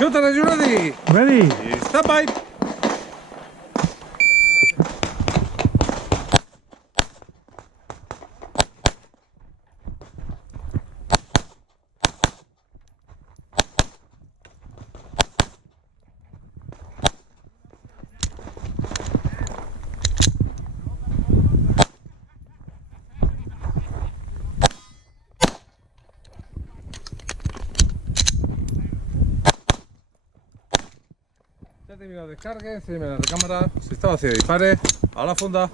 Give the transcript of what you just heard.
Shooter, are you ready? Ready? Stand by. Ya terminado, descargue, enséñame la recámara, si está vacío dispare, a la funda.